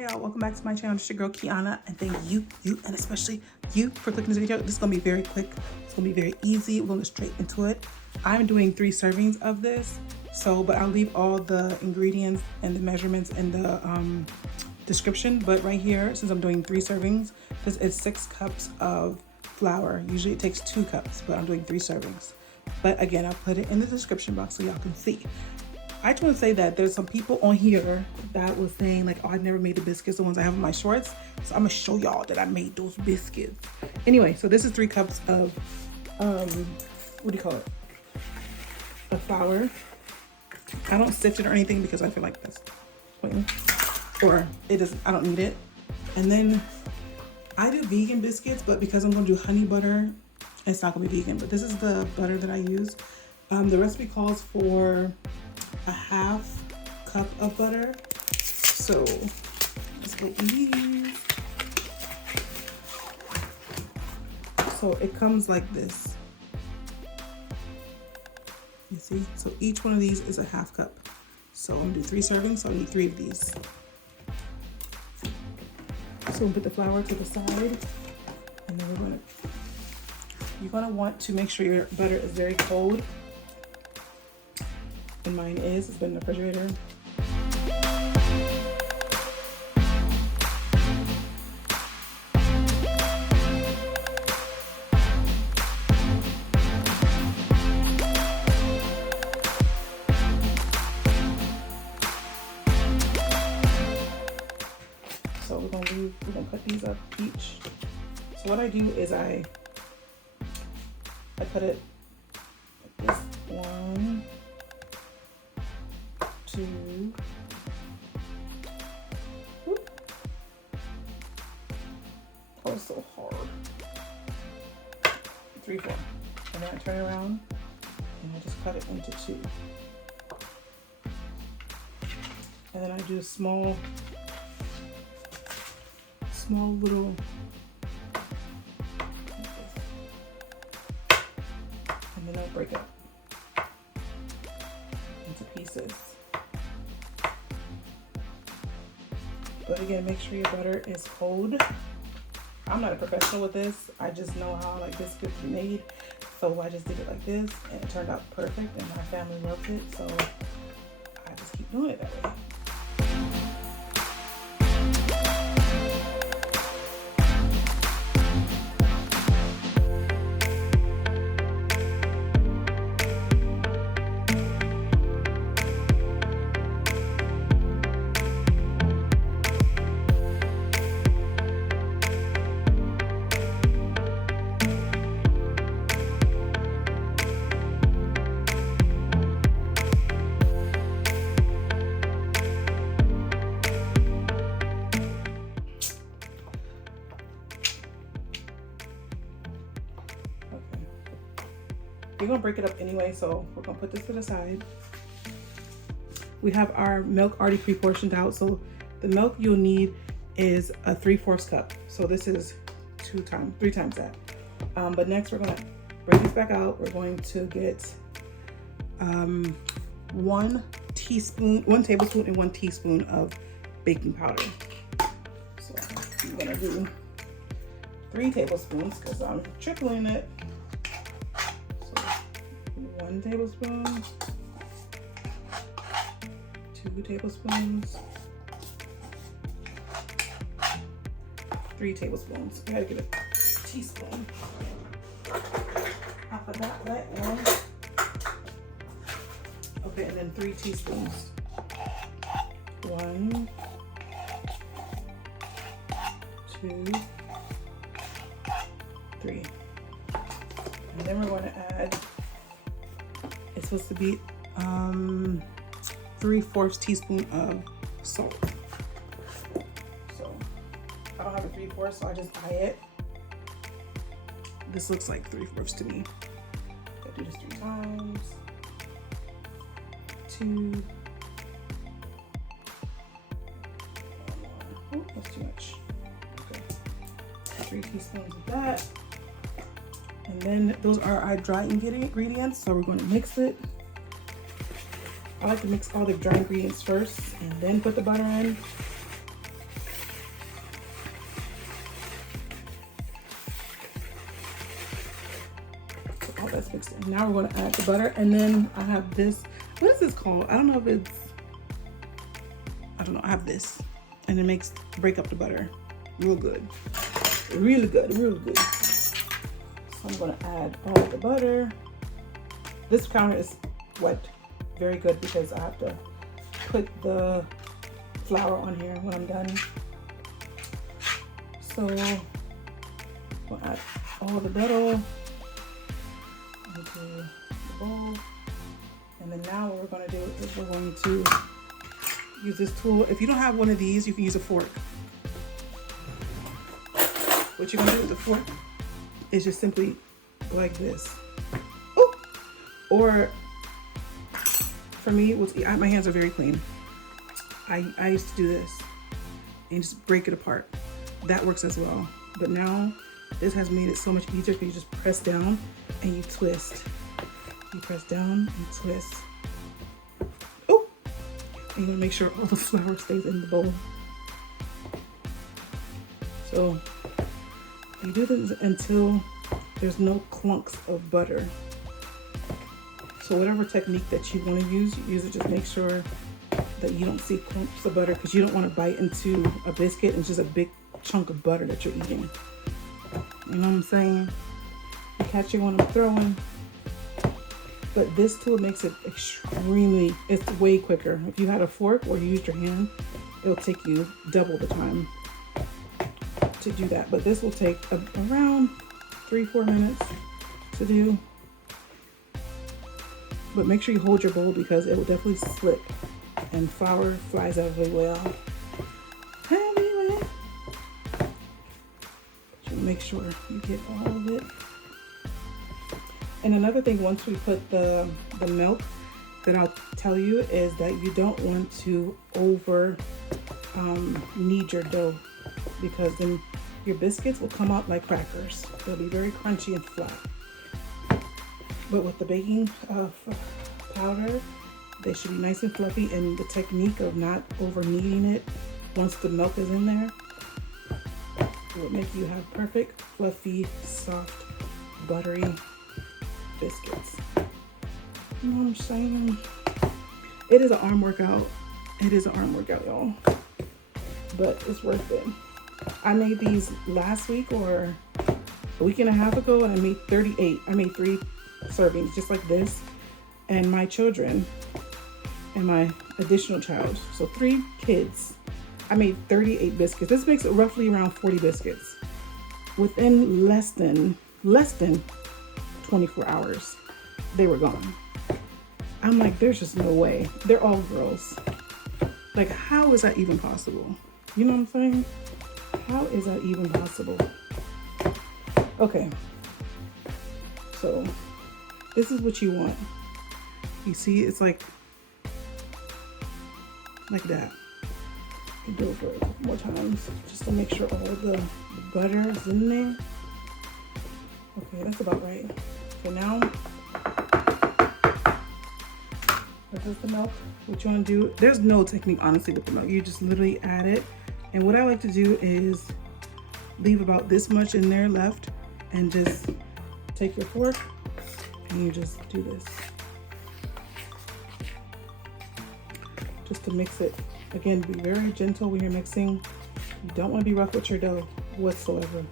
Hi y'all, welcome back to my channel. It's your girl Kianna, and thank you, and especially you for clicking this video. This is gonna be very quick. It's gonna be very easy. We're gonna go straight into it. I'm doing 3 servings of this, but I'll leave all the ingredients and the measurements in the description. But right here, since I'm doing 3 servings, this is 6 cups of flour. Usually it takes 2 cups, but I'm doing 3 servings. But again, I'll put it in the description box so y'all can see. I just want to say that there's some people on here that was saying like, oh, I've never made the biscuits, the ones I have in my shorts. So I'm gonna show y'all that I made those biscuits. Anyway, so this is 3 cups of, what do you call it? Of flour. I don't sift it or anything because I feel like that's pointless. Or it doesn't, I don't need it. And then I do vegan biscuits, but because I'm gonna do honey butter, it's not gonna be vegan, but this is the butter that I use. The recipe calls for a 1/2 cup of butter. So let's go these. So it comes like this. You see? So each one of these is a 1/2 cup. So I'm gonna do 3 servings, so I need 3 of these. So we'll put the flour to the side, and then you're gonna want to make sure your butter is very cold. And mine is, it's been in the refrigerator. So we're gonna cut these up each. So what I do is I put it like this. 1, 2, whoop. Oh, it's so hard. 3, 4, and then I turn it around and I just cut it into 2. And then I do a small little, like this. And then I break it into pieces. But again, make sure your butter is cold. I'm not a professional with this. I just know how like biscuits are made. So I just did it like this and it turned out perfect and my family loves it. So I just keep doing it that way. We're gonna break it up anyway, so we're gonna put this to the side. We have our milk already pre-portioned out, so the milk you'll need is a 3/4 cup. So this is 3 times that. But next we're gonna bring this back out. We're going to get 1 tablespoon and 1 teaspoon of baking powder. So I'm gonna do 3 tablespoons because I'm tripling it. 1 tablespoon, 2 tablespoons, 3 tablespoons. I gotta get a teaspoon. I forgot that one. Okay, and then 3 teaspoons. 1, 2, 3. And then we're going to add, it's supposed to be 3/4 teaspoon of salt. So I don't have a 3/4, so I just eye it. This looks like 3/4 to me. I do this 3 times. 2. Oh, that's too much. Okay. 3 teaspoons of that. And then those are our dry ingredients, so we're going to mix it. I like to mix all the dry ingredients first and then put the butter in. Now we're gonna add the butter, and then I have this. What is this called? I don't know if it's, I don't know. I have this, and it makes, break up the butter real good. Really good, really good. So I'm gonna add all the butter. This counter is wet, very good, because I have to put the flour on here when I'm done. So we'll add all the butter into the bowl. And then now what we're gonna do is we're going to use this tool. If you don't have one of these, you can use a fork. What you're gonna do with the fork is just simply like this. Ooh. Or for me, my hands are very clean. I used to do this and just break it apart. That works as well. But now this has made it so much easier because you just press down and you twist. You press down and twist. Oh! And you wanna make sure all the flour stays in the bowl. So you do this until there's no clumps of butter. So whatever technique that you want to use it. Just make sure that you don't see clumps of butter, because you don't want to bite into a biscuit and it's just a big chunk of butter that you're eating. You know what I'm saying? You catch it when I'm throwing. But this tool makes it extremely, it's way quicker. If you had a fork or you used your hand, it'll take you double the time to do that. But this will take around 3-4 minutes to do. But make sure you hold your bowl, because it will definitely slip and flour flies everywhere. Everywhere. So make sure you get all of it. And another thing, once we put the milk, that I'll tell you is that you don't want to over knead your dough, because then your biscuits will come out like crackers. They'll be very crunchy and flat. But with the baking powder, they should be nice and fluffy, and the technique of not over kneading it once the milk is in there will make you have perfect, fluffy, soft, buttery biscuits. You know what I'm saying? It is an arm workout. It is an arm workout, y'all. But it's worth it. I made these last week or a week and a half ago, and I made 38. I made 3 servings just like this, and my children and my additional child, so 3 kids. I made 38 biscuits. This makes it roughly around 40 biscuits within less than 24 hours. They were gone. I'm like, there's just no way. They're all girls. Like, how is that even possible? You know what I'm saying? How is that even possible? Okay, so this is what you want. You see, it's like that. You do it for a couple more times just to make sure all the butter is in there. Okay, that's about right. So now, this is the milk. What you want to do, there's no technique honestly with the milk. You just literally add it. And what I like to do is leave about this much in there left, and just take your fork and you just do this. Just to mix it. Again, be very gentle when you're mixing. You don't want to be rough with your dough whatsoever.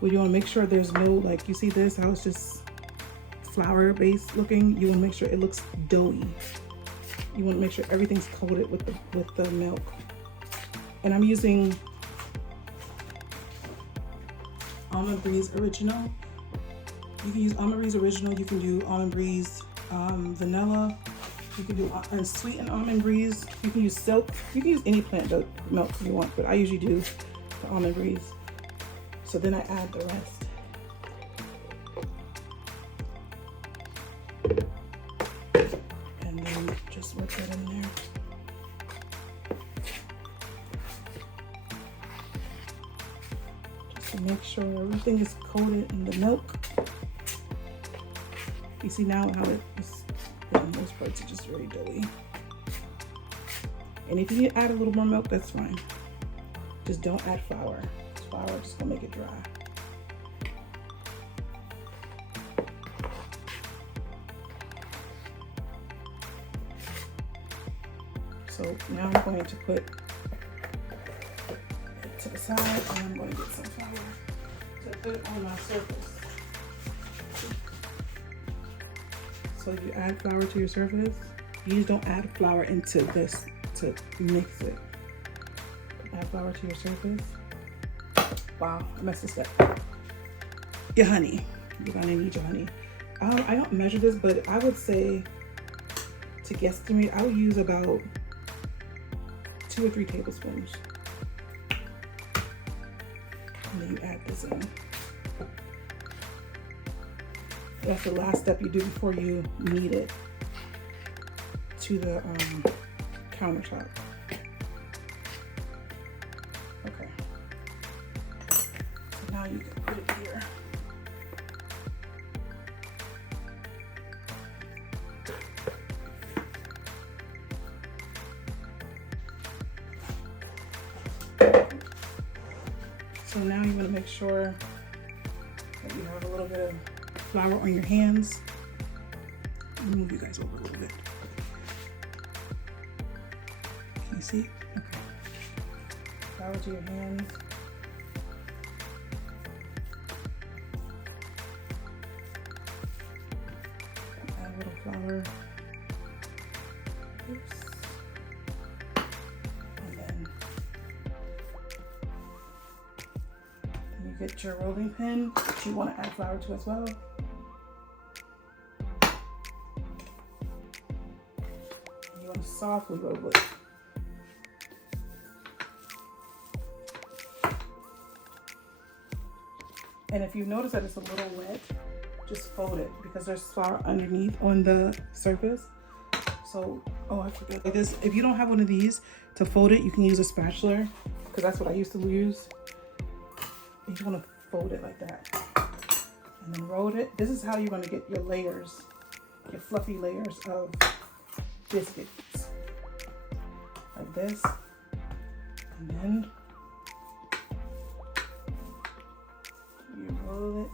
Well, you want to make sure there's no, like, you see this, how it's just flour based looking. You want to make sure it looks doughy. You want to make sure everything's coated with the milk. And I'm using Almond Breeze Original. You can use Almond Breeze Original. You can do Almond Breeze Vanilla. You can do sweetened Almond Breeze. You can use Silk. You can use any plant milk you want, but I usually do the Almond Breeze. So then I add the rest. And then just whip it in there. Just to make sure everything is coated in the milk. You see now how it is, in most parts it's just very doughy. And if you need to add a little more milk, that's fine. Just don't add flour. Flour is just gonna make it dry. So now I'm going to put it to the side, and I'm going to get some flour to put on my surface. So if you add flour to your surface, you just don't add flour into this to mix it. Add flour to your surface. Wow, I messed this up. Your honey. You're gonna need your honey. I don't measure this, but I would say, to guesstimate, I would use about 2 or 3 tablespoons. And then you add this in. That's the last step you do before you knead it to the countertop. Okay. So now you can put it here. So now you want to make sure that you have a little bit of flour on your hands. Let me move you guys over a little bit. Can you see? Okay. Flour to your hands. Add a little flour. Oops. And then you get your rolling pin, which you want to add flour to as well. You want to softly roll it. And if you notice that it's a little wet, just fold it because there's flour underneath on the surface. So, oh, I forgot. Like this, if you don't have one of these to fold it, you can use a spatula, because that's what I used to use. You just want to fold it like that and then roll it. This is how you're going to get your layers, your fluffy layers of biscuits, like this. And then you roll it.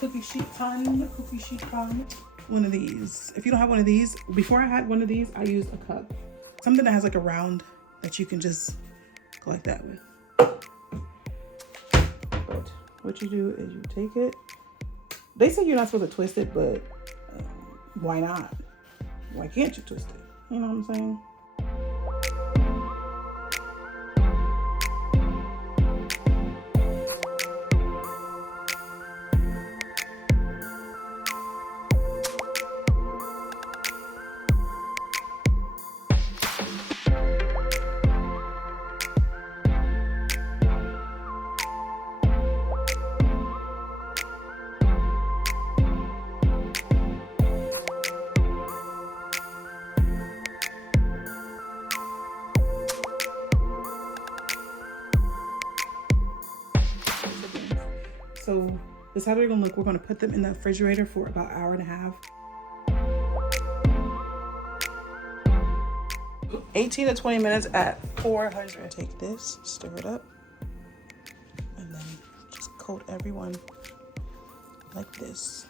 Cookie sheet pan. One of these. If you don't have one of these, before I had one of these, I used a cup. Something that has like a round that you can just go like that with. But what you do is you take it. They say you're not supposed to twist it, but why not? Why can't you twist it? You know what I'm saying? So this is how they're gonna look. We're gonna put them in the refrigerator for about an hour and a half. 18 to 20 minutes at 400. Take this, stir it up, and then just coat everyone like this.